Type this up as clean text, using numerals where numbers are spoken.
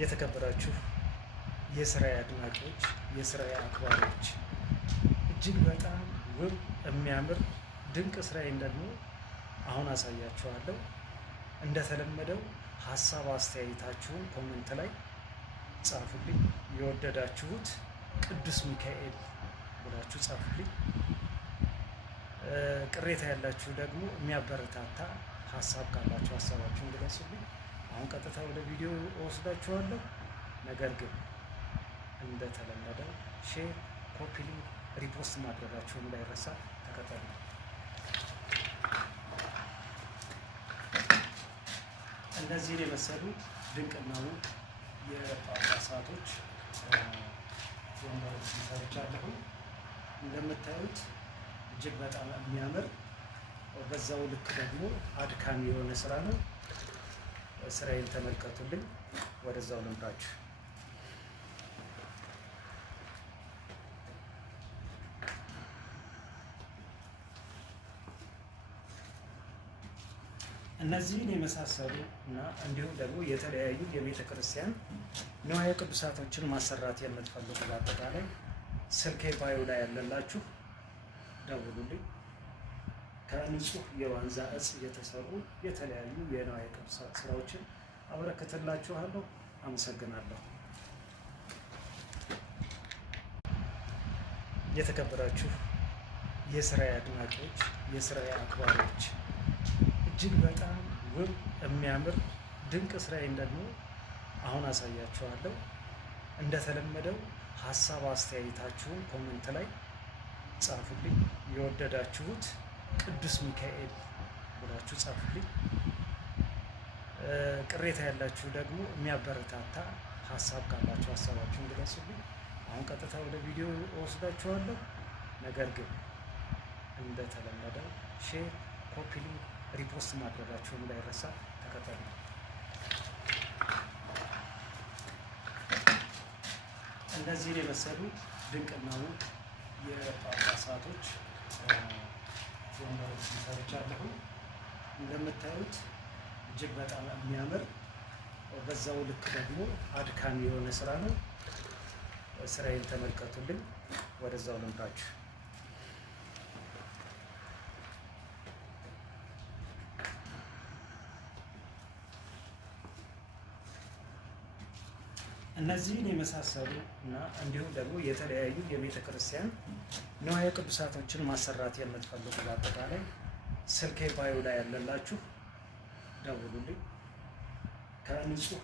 የተከበራችሁ የስራዬ አድናቂዎች፣ የስራዬ አክባሪዎች እጅግ በጣም ውብ የሚያምር ድንቅ ስራዬን ደግሞ አሁን አሳያችኋለሁ። እንደተለመደው ሀሳብ አስተያየታችሁን ኮሜንት ላይ ጻፉልኝ። የወደዳችሁት ቅዱስ ሚካኤል ብላችሁ ጻፉልኝ። ቅሬታ ያላችሁ ደግሞ የሚያበረታታ ሀሳብ ካላችሁ ሀሳባችሁን ግለጹልኝ። አሁን ቀጥታ ወደ ቪዲዮ እወስዳችኋለሁ። ነገር ግን እንደተለመደው ሼር፣ ኮፒ ሊንክ፣ ሪፖስት ማድረጋችሁን እንዳይረሳ። ተከተሉ። እነዚህን የመሰሉ ድንቅና ውብ የጳጳሳቶች ወንበሮች ሰርቻለሁ። እንደምታዩት እጅግ በጣም የሚያምር በዛው ልክ ደግሞ አድካሚ የሆነ ስራ ነው። ስራዬን ተመልከቱልኝ። ወደዛው ልምራችሁ። እነዚህን የመሳሰሉ እና እንዲሁም ደግሞ የተለያዩ የቤተ ክርስቲያን ንዋየ ቅዱሳቶችን ማሰራት የምትፈልጉ በአጠቃላይ ስልኬ ባዮ ላይ ያለላችሁ ደውሉልኝ። ከንጹህ የዋንዛ እጽ የተሰሩ የተለያዩ የንዋየ ቅዱሳት ስራዎችን አበረክትላችኋለሁ። አመሰግናለሁ። የተከበራችሁ የስራዬ አድናቂዎች፣ የስራዬ አክባሪዎች እጅግ በጣም ውብ የሚያምር ድንቅ ስራዬን ደግሞ አሁን አሳያችኋለሁ። እንደተለመደው ሀሳብ አስተያየታችሁን ኮሜንት ላይ ጻፉልኝ። የወደዳችሁት ቅዱስ ሚካኤል ብላችሁ ጻፉልኝ። ቅሬታ ያላችሁ ደግሞ የሚያበረታታ ሀሳብ ካላችሁ ሀሳባችሁን ግለጹልኝ። አሁን ቀጥታ ወደ ቪዲዮ እወስዳችኋለሁ። ነገር ግን እንደተለመደው ሼር፣ ኮፒ ሊንክ፣ ሪፖስት ማድረጋችሁን እንዳይረሳ። ተከተሉ። እነዚህን የመሰሉ ድንቅና ውብ የጳጳሳቶች ወንበሮች ሰርቻለሁ። እንደምታዩት እጅግ በጣም የሚያምር በዛው ልክ ደግሞ አድካሚ የሆነ ስራ ነው። ስራዬን ተመልከቱልኝ። ወደዛው ልምራችሁ። እነዚህን የመሳሰሉ እና እንዲሁም ደግሞ የተለያዩ የቤተ ክርስቲያን ንዋየ ቅዱሳቶችን ማሰራት የምትፈልጉ በአጠቃላይ ስልኬ ባዮ ላይ ያለላችሁ ደውሉልኝ። ከንጹህ